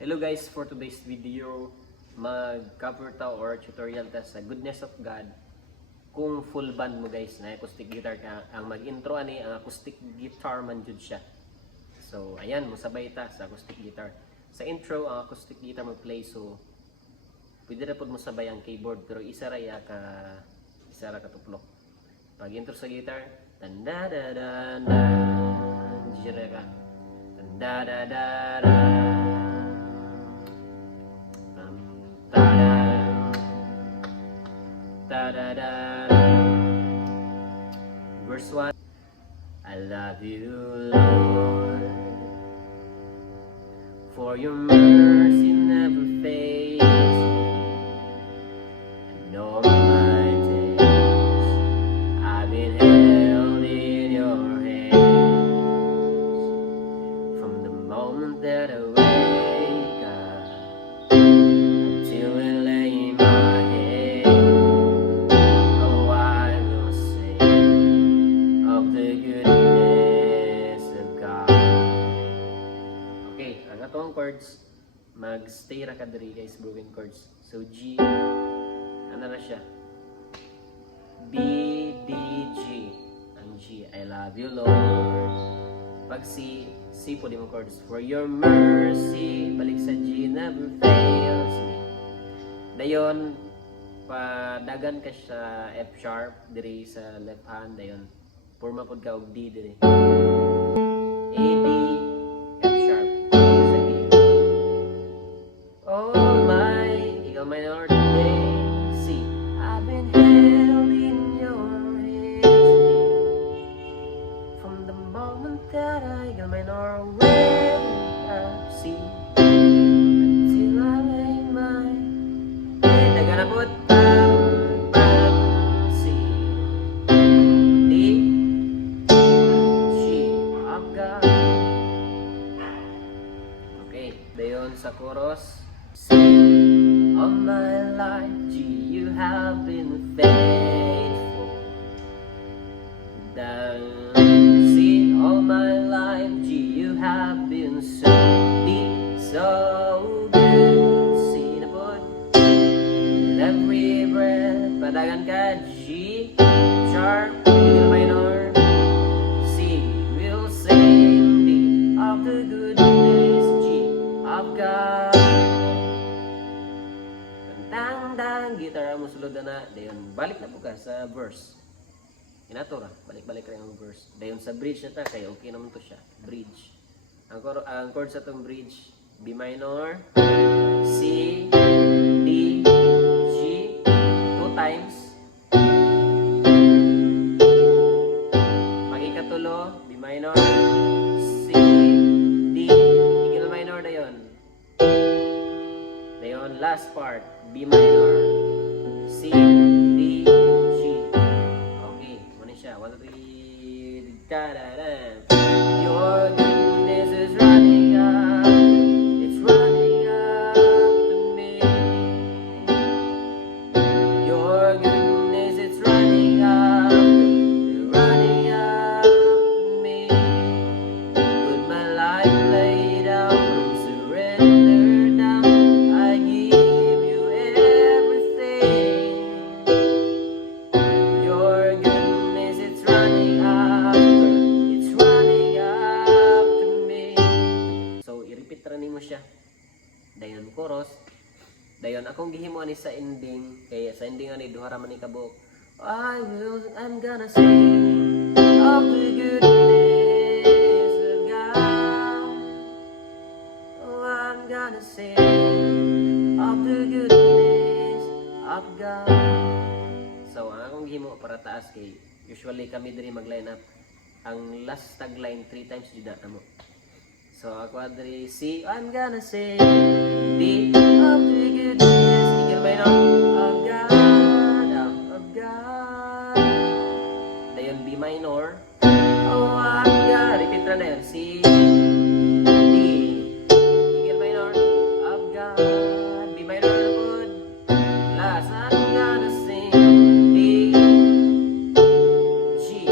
Hello guys, for today's video, mag-cover ta or tutorial ta sa Goodness of God. Kung full band mo guys na acoustic guitar ka, ang mag-intro ani ang acoustic guitar man jud siya. So ayan, musabay ta sa acoustic guitar. Sa intro ang acoustic guitar mo play, so pwede ra pud mo sabay ang keyboard pero isa ra ka tuplok. Pag intro sa guitar, dan da da da da, jira ka. Dan da da da da. Verse 1. I love you, Lord, for your mercy never fades me, and all my days I've been held in your hands. From the moment that I wake up until I lay my head, oh, I will sing of the goodness of God. Okay, ang atong chords, mag-stay ra ka diri guys, broken chords. So G, ano na siya? B, D, G. Ang G, I love you Lord. Pag C, C po di mo chords. For your mercy, balik sa G, never fails me. Dayon, padagan ka sa F sharp diri sa left hand, dayon porma pod ka og D diri. A, D, F sharp sa D. Oh my, ikaw minor today. C, I've been held in your hands from the moment that I got minor wake up. C, until I lay my head. Dagan na pod. C, D, G, of God. Okay, dayon sa chorus. C, all my life, G, you have been faithful. Down, C, all my life, G, you have been so deep, so good. C na po, with every breath, padagan ka, G, sharp, middle minor. C, will sing the of the goodness, G, of God. Tang-tang, gitar mo sulod na, dayon balik na po ka sa verse. Inato ra, balik-balik ra yung verse. Dayon sa bridge na ta, kaya okay naman to siya. Bridge. Ang chord sa tong bridge, B minor, C, D, G, 2 times. Pag ikatulo, B minor, C, D, eagle minor dayon. Dayon last part, B minor, C, D, G. Okay, muna siya. 1, 2, 3, da-da-da. Your goodness is running up, it's running up to me. Your goodness is running up to me. Put my life laid down, surrender down, I give you everything. Your goodness, it's running after me. So, i-repeat ra nimo siya. Dayon chorus. Dayon akong gihimo ani sa ending, kaya sa ending ani duha ra man ni kabuok. I'm gonna sing of the goodness of God. Oh, I'm gonna sing of the goodness of God. So, ang akong gihimo para taas kay usually kami diri mag-line up. Ang last tagline 3 times jud na mo. So, ako diri C, I'm gonna sing D of the goodness, eagle minor, of God, of God. Dayon B minor. Oh, I'm gonna repeat ra na yun. C, D, eagle minor, of God, B minor na po. Last, I'm gonna sing D, G,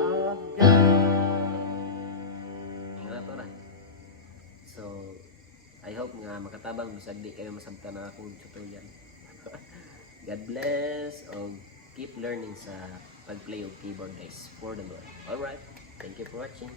of God. Ingana to na. So, I hope nga makatabang bisag di kayo masabtan na akong tutorial. God bless o keep learning sa pag-play of keyboard guys for the Lord. Alright, thank you for watching.